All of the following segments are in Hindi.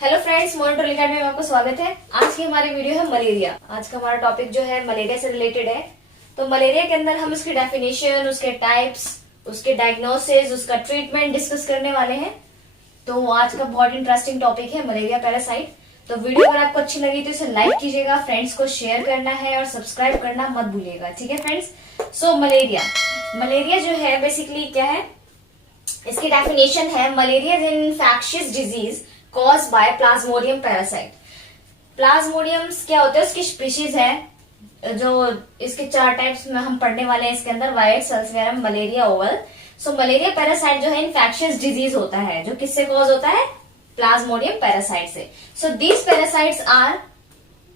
हेलो फ्रेंड्स, मॉनिटर अकेडमी में आपका स्वागत है। आज की हमारी वीडियो है मलेरिया। आज का हमारा टॉपिक जो है मलेरिया से रिलेटेड है। तो मलेरिया के अंदर हम उसकी डेफिनेशन, उसके टाइप्स, उसके डायग्नोसिस, उसका ट्रीटमेंट डिस्कस करने वाले हैं। तो आज का बहुत इंटरेस्टिंग टॉपिक है मलेरिया पैरासाइट। तो वीडियो अगर आपको अच्छी लगी तो इसे लाइक कीजिएगा, फ्रेंड्स को शेयर करना है और सब्सक्राइब करना मत भूलिएगा, ठीक है फ्रेंड्स। सो मलेरिया जो है बेसिकली क्या है, इसकी डेफिनेशन है malaria is an infectious disease caused by plasmodium parasite. Plasmodiums क्या होते हैं, उसकी स्पीशीज है जो इसके 4 टाइप्स में हम पढ़ने वाले हैं इसके अंदर, वायरस, सेल्सवेरम, मलेरिया, ओवल। सो मलेरिया पैरासाइट जो है इन्फेक्शियस डिजीज होता है जो किससे कॉज होता है, प्लाज्मोडियम पैरासाइट से। So these parasites are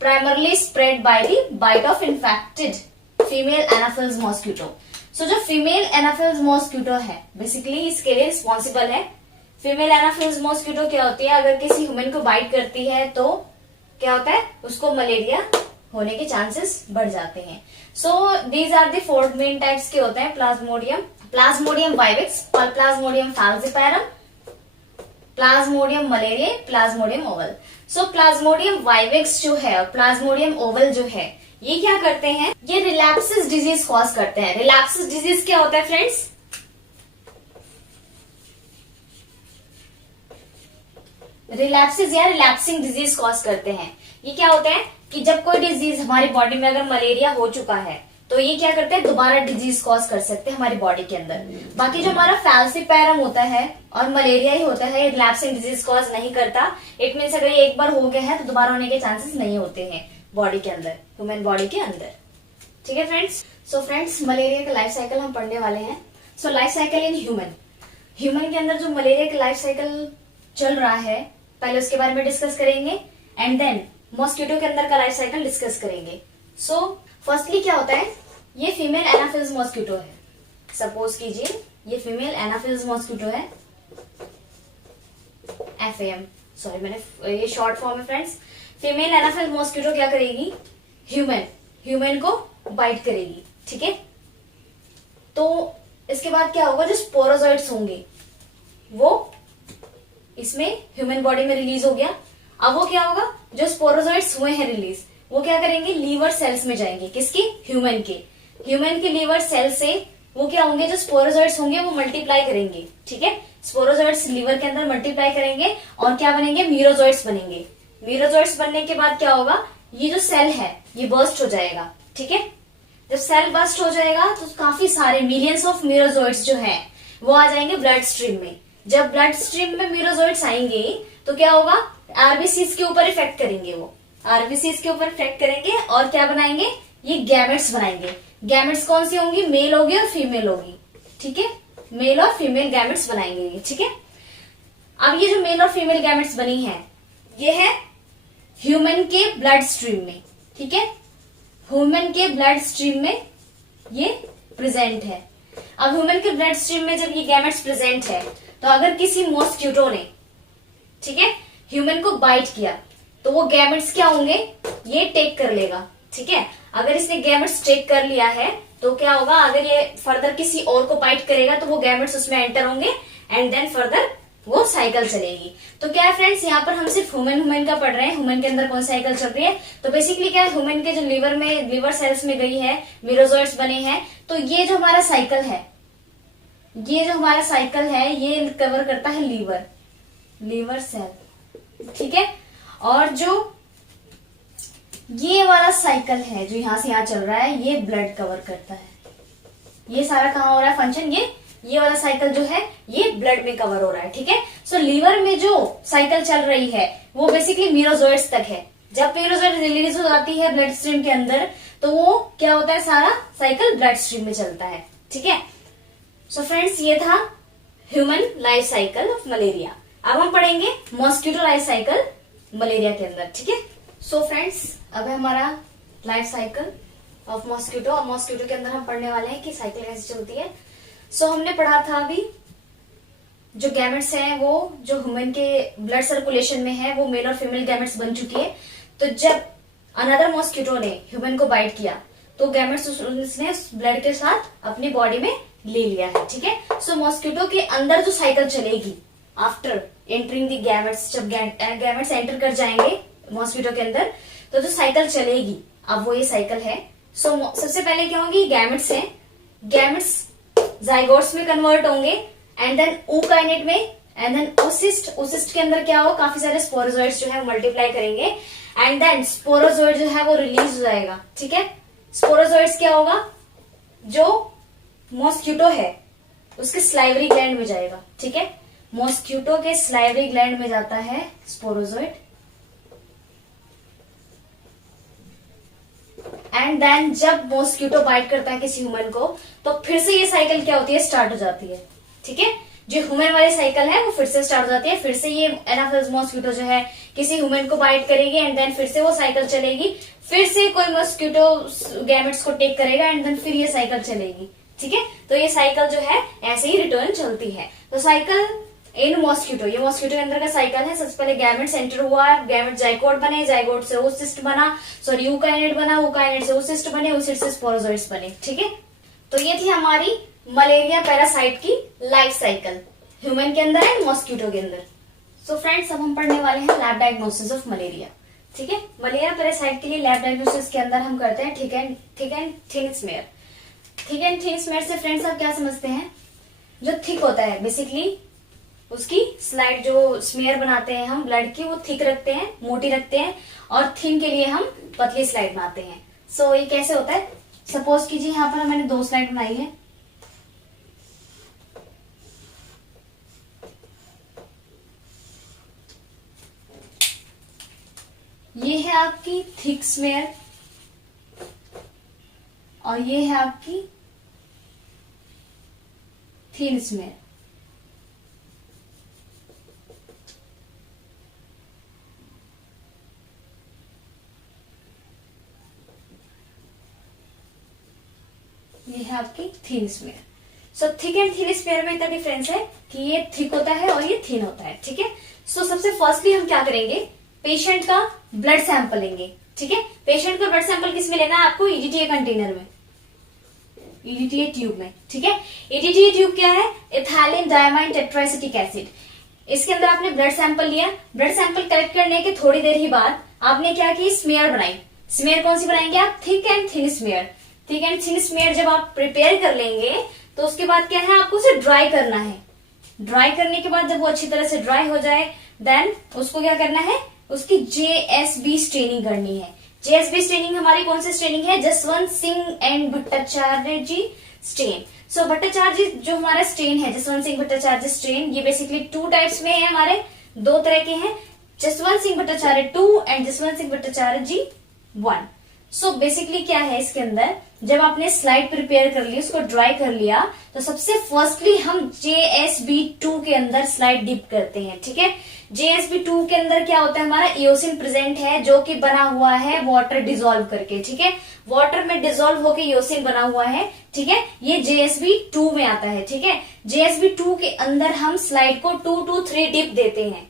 primarily spread by the bite of infected female anopheles mosquito. So जो फीमेल एनाफिल्स मॉस्किटो है बेसिकली इसके लिए रिस्पॉन्सिबल है। फीमेल एनाफिल्स मॉस्किटो क्या होती है, अगर किसी ह्यूमन को बाइट करती है तो क्या होता है, उसको मलेरिया होने के चांसेस बढ़ जाते हैं। So these are the 4 main types के होते हैं, प्लाज्मोडियम वाइविक्स और plasmodium falciparum, plasmodium malariae, plasmodium ovale. So plasmodium vivax जो है और प्लाज्मोडियम ओवल जो है ये क्या करते हैं, ये रिलैप्सिस डिजीज कॉज करते हैं। रिलैप्सिस डिजीज क्या होता है फ्रेंड्स, रिलैप्सिस या रिलैप्सिंग डिजीज कॉज करते हैं। ये क्या होता है कि जब कोई डिजीज हमारी बॉडी में अगर मलेरिया हो चुका है तो ये क्या करते हैं, दोबारा डिजीज कॉज कर सकते हैं हमारी बॉडी के अंदर। बाकी जो हमारा फैल्सिपैरम होता है और मलेरिया ही होता है, रिलैप्सिंग डिजीज कॉज नहीं करता। इट मीन्स अगर ये एक बार हो गया है तो दोबारा होने के चांसेस नहीं होते हैं बॉडी के अंदर, ह्यूमन बॉडी के अंदर, ठीक है फ्रेंड्स। सो फ्रेंड्स मलेरिया का लाइफ साइकिल हम पढ़ने वाले हैं। So life cycle in human के अंदर जो मलेरिया का लाइफ साइकिल चल रहा है पहले उसके बारे में डिस्कस करेंगे एंड देन मॉस्किटो के अंदर का लाइफ साइकिल डिस्कस करेंगे। सो फर्स्टली क्या होता है, ये फीमेल एनाफिल्स मॉस्किटो है। सपोज कीजिए ये फीमेल एनाफिल्स मॉस्किटो है, FAM, सॉरी मैंने ये शॉर्ट फॉर्म है फ्रेंड्स। फीमेल एनाफिल्स मॉस्किटो क्या करेगी, ह्यूमन को बाइट करेगी, ठीक है। तो इसके बाद क्या होगा, जो स्पोरोजोइट्स होंगे वो इसमें ह्यूमन बॉडी में रिलीज हो गया। अब वो क्या होगा, जो स्पोरोजोइट्स हुए हैं रिलीज वो क्या करेंगे, लीवर सेल्स में जाएंगे, किसके, ह्यूमन के लीवर सेल से वो क्या होंगे, जो स्पोरोजोइट्स होंगे वो मल्टीप्लाई करेंगे, ठीक है। स्पोरोजोइट्स लीवर के अंदर मल्टीप्लाई करेंगे और क्या बनेंगे, मीरोजोइट्स बनेंगे। मीरोजोइट्स बनने के बाद क्या होगा, ये जो सेल है ये बर्स्ट हो जाएगा, ठीक है। जब सेल बर्स्ट हो जाएगा तो काफी सारे मिलियंस ऑफ मीरोजोइट्स जो है वो आ जाएंगे ब्लड स्ट्रीम में। जब ब्लड स्ट्रीम में मीरोजोइट्स आएंगे तो क्या होगा, आरबीसीज के ऊपर इफेक्ट करेंगे, वो आरबीसीज के ऊपर इफेक्ट करेंगे और क्या बनाएंगे, ये गैमेट्स बनाएंगे। गैमेट्स कौन सी होंगी, मेल होगी और फीमेल होगी, ठीक है। मेल और फीमेल गैमेट्स बनाएंगे ये, ठीक है। अब ये जो मेल और फीमेल गैमेट्स बनी है ये है ह्यूमन के ब्लड स्ट्रीम में, ठीक है। ह्यूमन के ब्लड स्ट्रीम में ये प्रेजेंट है। अब ह्यूमन के ब्लड स्ट्रीम में जब ये गैमेट्स प्रेजेंट है तो अगर किसी मॉस्किटो ने, ठीक है, ह्यूमन को बाइट किया तो वो गैमेट्स क्या होंगे, ये टेक कर लेगा, ठीक है। अगर इसने गैमेट्स टेक कर लिया है तो क्या होगा, अगर ये फर्दर किसी और को बाइट करेगा तो वो गैमेट्स उसमें एंटर होंगे एंड देन फर्दर वो साइकिल चलेगी। तो क्या है फ्रेंड्स, यहाँ पर हम सिर्फ ह्यूमन का पढ़ रहे हैं, ह्यूमन के अंदर कौन साइकिल चल रही है। तो बेसिकली क्या है, ह्यूमन के जो लीवर सेल्स में गई है, मीरोजोइट्स बने हैं, तो ये जो हमारा साइकिल है ये कवर करता है लीवर सेल, ठीक है। और जो ये वाला साइकिल है जो यहां से यहां चल रहा है ये ब्लड कवर करता है। ये सारा कहां हो रहा है फंक्शन, ये वाला साइकिल जो है ये ब्लड में कवर हो रहा है, ठीक है। सो लीवर में जो साइकिल चल रही है वो बेसिकली मीरोजोइट्स तक है। जब मीरोजोइट्स रिलीज हो जाती है ब्लड स्ट्रीम के अंदर तो वो क्या होता है, सारा साइकिल ब्लड स्ट्रीम में चलता है, ठीक है। सो फ्रेंड्स ये था human life cycle of malaria. अब हम पढ़ेंगे मॉस्किटो लाइफ साइकिल मलेरिया के अंदर, ठीक है। सो फ्रेंड्स अब है हमारा लाइफ साइकिल ऑफ मॉस्किटो। और मॉस्किटो के अंदर हम पढ़ने वाले हैं कि साइकिल कैसे चलती है। सो हमने पढ़ा था अभी जो गैमेट्स हैं वो जो ह्यूमन के ब्लड सर्कुलेशन में है वो मेल और फीमेल गैमेट्स बन चुकी है। तो जब अनदर मॉस्किटो ने ह्यूमन को बाइट किया तो गैमेट्स उसने ब्लड के साथ अपनी बॉडी में ले लिया है, ठीक है। सो मॉस्किटो के अंदर जो साइकिल चलेगी आफ्टर एंटरिंग द गैमेट्स, जब गैमेट्स एंटर कर जाएंगे मॉस्किटो के अंदर तो जो साइकिल चलेगी, अब वो ये साइकिल है। सो सबसे पहले क्या होंगी, गैमेट्स हैं, गैमेट्स जाइगोट्स में कन्वर्ट होंगे एंड देन ookinete में, एंड देन ओसिस्ट, ओसिस्ट के अंदर क्या हो, काफी सारे स्पोरोजोइड्स जो है मल्टीप्लाई करेंगे एंड देन स्पोरोजोइड जो है वो रिलीज हो जाएगा। ठीक है, स्पोरोजोइड्स क्या होगा, जो मॉस्किटो है उसके स्लाइवरी ग्लैंड में जाएगा। ठीक है, मॉस्किटो के स्लाइवरी ग्लैंड में जाता है स्पोरोजोइड एंड देन जब मॉस्किटो बाइट करता है किसी ह्यूमन को तो फिर से ये साइकिल क्या होती है, स्टार्ट हो जाती है। ठीक है, जो ह्यूमन वाली साइकिल है वो फिर से स्टार्ट हो जाती है, फिर से ये एनाफिल्स मॉस्किटो जो है किसी ह्यूमन को बाइट करेगी एंड देन फिर से वो साइकिल चलेगी, फिर से कोई मॉस्किटो गैमेट्स को टेक करेगा एंड देन फिर ये साइकिल चलेगी। ठीक है, तो ये साइकिल जो है ऐसे ही रिटर्न चलती है। तो साइकिल इन मॉस्किटो, ये मॉस्किटो के अंदर का साइकिल है। सबसे पहले गैमेट एंटर हुआ, गैमेट जाइगोट बने, जाइगोट से oocyst बना, सॉरी ookinete बना, ookinete से oocyst बने, oocyst से स्पोरोजोइड्स बने। ठीक है, तो ये थी हमारी मलेरिया पैरासाइट की लाइफ साइकिल, ह्यूमन के अंदर एंड मॉस्किटो के अंदर। सो फ्रेंड्स, अब हम पढ़ने वाले हैं लैब डायग्नोसिस ऑफ मलेरिया। ठीक है, मलेरिया पैरासाइट के लिए लैब डायग्नोसिस के अंदर हम करते हैं thick and thin smear. Thick and thin smear से फ्रेंड्स आप क्या समझते हैं, जो थिक होता है बेसिकली उसकी स्लाइड जो स्मेयर बनाते हैं हम ब्लड की, वो थिक रखते हैं, मोटी रखते हैं, और थिन के लिए हम पतली स्लाइड बनाते हैं। सो ये कैसे होता है, सपोज कीजिए यहाँ पर मैंने 2 स्लाइड बनाई है। ये है आपकी थिक स्मेयर और ये है आपकी थिन स्मेयर। ये है आपकी thin smear. So thick and thin smear में इतना डिफरेंस है कि ये थिक होता है और ये थिन होता है। ठीक है, सो सबसे फर्स्टली हम क्या करेंगे, पेशेंट का ब्लड सैंपल लेंगे। ठीक है, पेशेंट का ब्लड सैंपल किस में लेना है आपको, ईडीटीए कंटेनर में, ईडीटीए ट्यूब में। ठीक है, ईडीटीए ट्यूब क्या है, इथाइलिन डायमाइन टेट्राएसिटिक एसिड। इसके अंदर आपने ब्लड सैंपल लिया, ब्लड सैंपल कलेक्ट करने के थोड़ी देर ही बाद आपने क्या की, स्मेयर बनाई। स्मेयर कौन सी बनाएंगे आप, thick and thin smear. Thick and thin smear जब आप प्रिपेयर कर लेंगे तो उसके बाद क्या है, आपको उसे ड्राई करना है। ड्राई करने के बाद जब वो अच्छी तरह से ड्राई हो जाए देन उसको क्या करना है, उसकी जेएसबी स्टेनिंग करनी है। जेएसबी स्टेनिंग हमारी कौन सी स्टेनिंग है, Jaswant Singh and Bhattacharya ji stain. So Bhattacharya ji जो हमारा स्टेन है, जसवंत सिंह भट्टाचार्य स्टेन, ये बेसिकली 2 टाइप्स में है, हमारे 2 तरह के हैं, Jaswant Singh Bhattacharya 2 and Jaswant Singh Bhattacharya ji 1। So basically क्या है, इसके अंदर जब आपने स्लाइड प्रिपेयर कर ली, उसको ड्राई कर लिया, तो सबसे फर्स्टली हम JSB2 के अंदर स्लाइड डिप करते हैं। ठीक है, JSB2 के अंदर क्या होता है, हमारा एओसिन प्रेजेंट है जो कि बना हुआ है वाटर डिसॉल्व करके। ठीक है, वाटर में डिसॉल्व होकर एओसिन बना हुआ है। ठीक है, ये JSB2 में आता है। ठीक है, JSB2 के अंदर हम स्लाइड को 2 to 3 डिप देते हैं,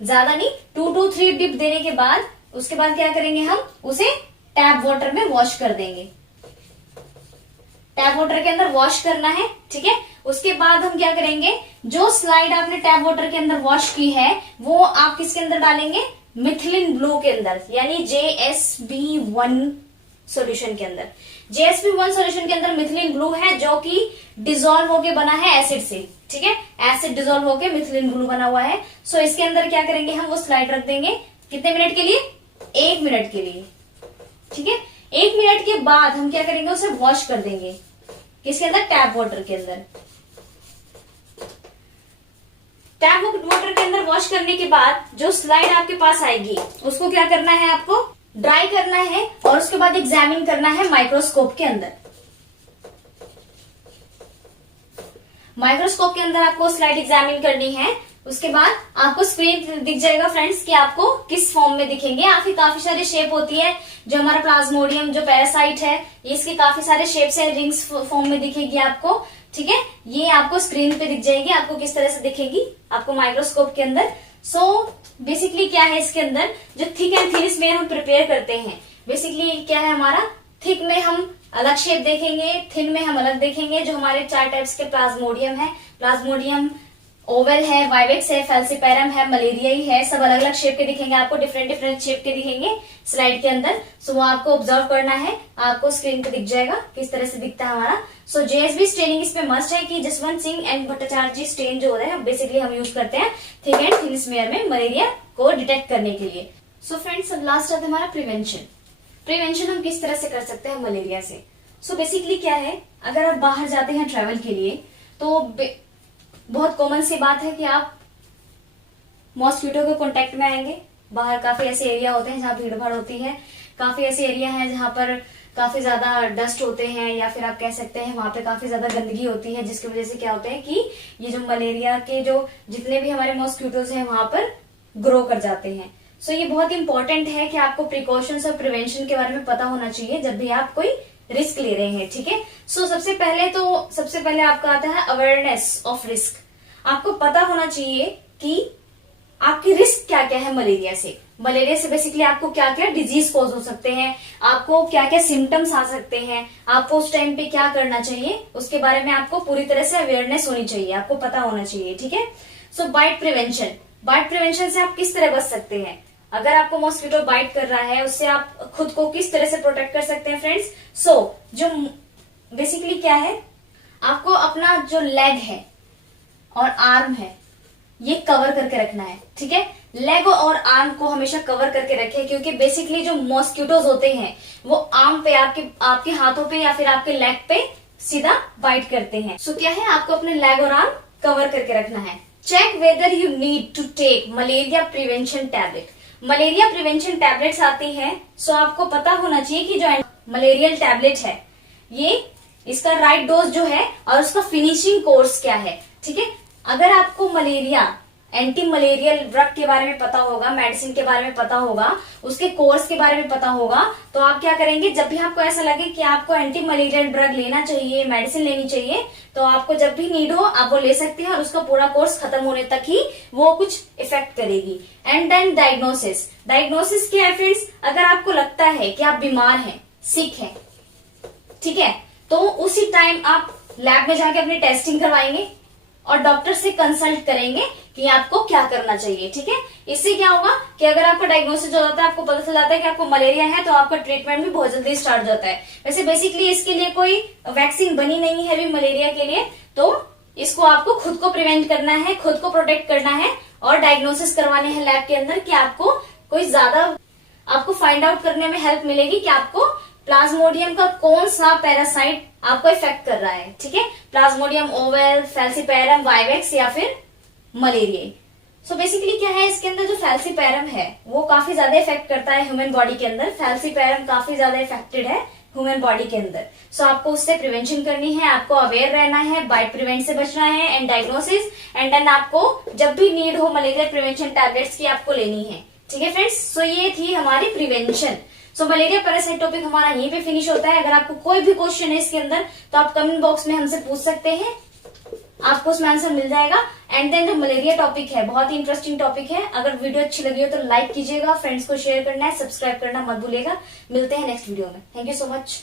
ज्यादा नहीं, 2 to 3 डिप देने के बाद उसके बाद क्या करेंगे, हम उसे टैप वाटर में वॉश कर देंगे। टैप वाटर के अंदर वॉश करना है। ठीक है, उसके बाद हम क्या करेंगे, जो स्लाइड आपने टैप वाटर के अंदर वॉश की है वो आप किसके अंदर डालेंगे, मिथिलिन ब्लू के अंदर, यानी JSB1 सॉल्यूशन के अंदर। JSB1 सॉल्यूशन के अंदर मिथिलिन ब्लू है जो कि डिसॉल्व होके बना है एसिड से। ठीक है, एसिड डिसॉल्व होके मिथिलिन ब्लू बना हुआ है। सो इसके अंदर क्या करेंगे, हम वो स्लाइड रख देंगे कितने मिनट के लिए, 1 मिनट के लिए। ठीक है, 1 मिनट के बाद हम क्या करेंगे, उसे वॉश कर देंगे, किसके अंदर, टैप वाटर के अंदर। टैप वाटर के अंदर वॉश करने के बाद जो स्लाइड आपके पास आएगी उसको क्या करना है, आपको ड्राई करना है और उसके बाद एग्जामिन करना है माइक्रोस्कोप के अंदर। माइक्रोस्कोप के अंदर आपको स्लाइड एग्जामिन करनी है। उसके बाद आपको स्क्रीन दिख जाएगा फ्रेंड्स कि आपको किस फॉर्म में दिखेंगे। आपकी काफी सारी शेप होती है, जो हमारा प्लाज्मोडियम जो पैरासाइट है इसके काफी सारे शेप्स है, रिंग्स फॉर्म में दिखेगी आपको। ठीक है, ये आपको स्क्रीन पे दिख जाएगी, आपको किस तरह से दिखेगी आपको माइक्रोस्कोप के अंदर। सो बेसिकली क्या है, इसके अंदर जो थिक एंड थिन स्मेयर हम प्रिपेयर करते हैं, बेसिकली क्या है हमारा, थिक में हम अलग शेप देखेंगे, थिन में हम अलग देखेंगे। जो हमारे 4 टाइप्स के प्लाज्मोडियम है, प्लाज्मोडियम ओवल है, वाइवेक्स है, फैल्सीपैरम है, मलेरिया ही है, सब अलग अलग शेप के दिखेंगे आपको, डिफरेंट डिफरेंट शेप के दिखेंगे स्लाइड के अंदर। सो वो आपको ऑब्जर्व करना है, आपको स्क्रीन पे दिख जाएगा किस तरह से दिखता है हमारा। सो जेएसबी स्टेनिंग इसमें मस्ट है कि जसवंत सिंह एंड भट्टाचार्य स्टेन जो होता है बेसिकली हम यूज करते हैं थिक एंड थिन स्मेयर में मलेरिया को डिटेक्ट करने के लिए। सो फ्रेंड्स, अब लास्ट आता है हमारा प्रिवेंशन। प्रिवेंशन हम किस तरह से कर सकते हैं मलेरिया से। सो बेसिकली क्या है, अगर आप बाहर जाते हैं ट्रेवल के लिए तो बहुत कॉमन सी बात है कि आप मॉस्किटो के कांटेक्ट में आएंगे। बाहर काफी ऐसे एरिया होते हैं जहाँ भीड़ भाड़ होती है, काफी ऐसे एरिया हैं जहाँ पर काफी ज्यादा डस्ट होते हैं, या फिर आप कह सकते हैं वहां पे काफी ज्यादा गंदगी होती है, जिसकी वजह से क्या होता है कि ये जो मलेरिया के जो जितने भी हमारे मॉस्किटोज हैं वहां पर ग्रो कर जाते हैं। सो ये बहुत इंपॉर्टेंट है कि आपको प्रिकॉशंस और प्रिवेंशन के बारे में पता होना चाहिए जब भी आप कोई रिस्क ले रहे हैं, ठीक है। सो सबसे पहले आपका आता है अवेयरनेस ऑफ रिस्क। आपको पता होना चाहिए कि आपकी रिस्क क्या क्या है मलेरिया से। मलेरिया से बेसिकली आपको क्या क्या डिजीज कॉज हो सकते हैं, आपको क्या क्या सिम्टम्स आ सकते हैं, आपको उस टाइम पे क्या करना चाहिए, उसके बारे में आपको पूरी तरह से अवेयरनेस होनी चाहिए, आपको पता होना चाहिए, ठीक है। सो बाइट प्रिवेंशन। बाइट प्रिवेंशन से आप किस तरह बच सकते हैं। अगर आपको मॉस्किटो बाइट कर रहा है उससे आप खुद को किस तरह से प्रोटेक्ट कर सकते हैं फ्रेंड्स। सो जो बेसिकली क्या है, आपको अपना जो लेग है और आर्म है ये कवर करके रखना है, ठीक है। लेग और आर्म को हमेशा कवर करके रखें, क्योंकि बेसिकली जो मॉस्किटोज होते हैं वो आर्म पे आपके हाथों पे या फिर आपके लेग पे सीधा बाइट करते हैं। सो क्या है, आपको अपने लेग और आर्म कवर करके रखना है। Check whether you need to take malaria prevention tablet. Malaria prevention tablets आती हैं, सो आपको पता होना चाहिए कि जो मलेरियल टैबलेट है ये इसका राइट डोज जो है और उसका फिनिशिंग कोर्स क्या है, ठीक है। अगर आपको मलेरिया एंटी मलेरियल ड्रग के बारे में पता होगा, मेडिसिन के बारे में पता होगा, उसके कोर्स के बारे में पता होगा, तो आप क्या करेंगे, जब भी आपको ऐसा लगे कि आपको एंटी मलेरियल ड्रग लेना चाहिए, मेडिसिन लेनी चाहिए, तो आपको जब भी नीड हो आप वो ले सकते हैं और उसका पूरा कोर्स खत्म होने तक ही वो कुछ इफेक्ट करेगी। And then diagnosis. डायग्नोसिस क्या है फ्रेंड्स, अगर आपको लगता है कि आप बीमार हैं, सिक हैं, ठीक है, तो उसी टाइम आप लैब में जाके अपनी टेस्टिंग करवाएंगे और डॉक्टर से कंसल्ट करेंगे कि आपको क्या करना चाहिए, ठीक है। इससे क्या होगा कि अगर आपका डायग्नोसिस हो जाता है, आपको पता चल जाता है कि आपको मलेरिया है, तो आपका ट्रीटमेंट भी बहुत जल्दी स्टार्ट हो जाता है। वैसे बेसिकली इसके लिए कोई वैक्सीन बनी नहीं है अभी मलेरिया के लिए, तो इसको आपको खुद को प्रिवेंट करना है, खुद को प्रोटेक्ट करना है और डायग्नोसिस करवाने हैं लैब के अंदर कि आपको कोई ज्यादा आपको फाइंड आउट करने में हेल्प मिलेगी कि आपको प्लाज्मोडियम का कौन सा पैरासाइट आपको इफेक्ट कर रहा है, ठीक है। प्लाज्मोडियम ओवल, फैल्सीपैरम, वाइवेक्स या फिर मलेरिया। सो बेसिकली क्या है, इसके अंदर जो फैल्सीपैरम है वो काफी ज्यादा इफेक्ट करता है ह्यूमन बॉडी के अंदर। फैल्सीपैरम काफी ज्यादा इफेक्टेड है ह्यूमन बॉडी के अंदर। सो आपको उससे प्रिवेंशन करनी है, आपको अवेयर रहना है, बाइट प्रिवेंट से बचना है एंड डायग्नोसिस, एंड देन आपको जब भी नीड हो मलेरिया प्रिवेंशन टैबलेट्स की आपको लेनी है, ठीक है फ्रेंड्स। सो ये थी हमारी प्रिवेंशन। सो मलेरिया पैरासाइट टॉपिक हमारा यहीं पे फिनिश होता है। अगर आपको कोई भी क्वेश्चन है इसके अंदर तो आप कमेंट बॉक्स में हमसे पूछ सकते हैं, आपको उसमें आंसर मिल जाएगा। एंड देन जो मलेरिया टॉपिक है बहुत ही इंटरेस्टिंग टॉपिक है। अगर वीडियो अच्छी लगी हो तो लाइक कीजिएगा, फ्रेंड्स को शेयर करना है, सब्सक्राइब करना मत भूलिएगा। मिलते हैं नेक्स्ट वीडियो में। Thank you so much.